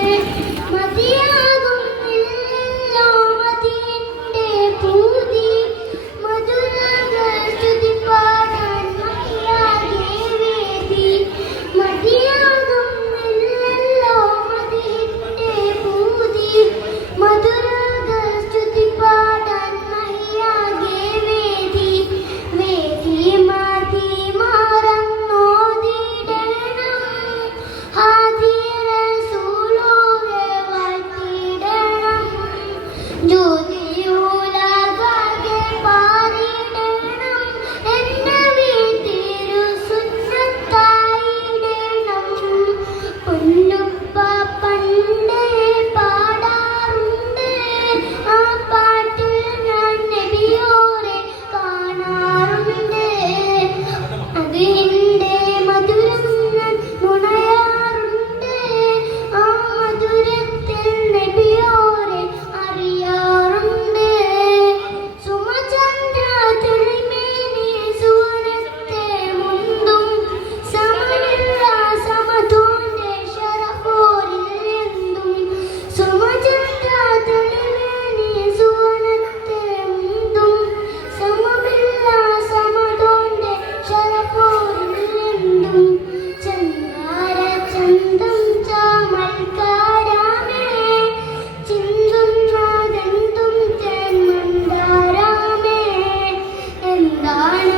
Bye. Menino. 나를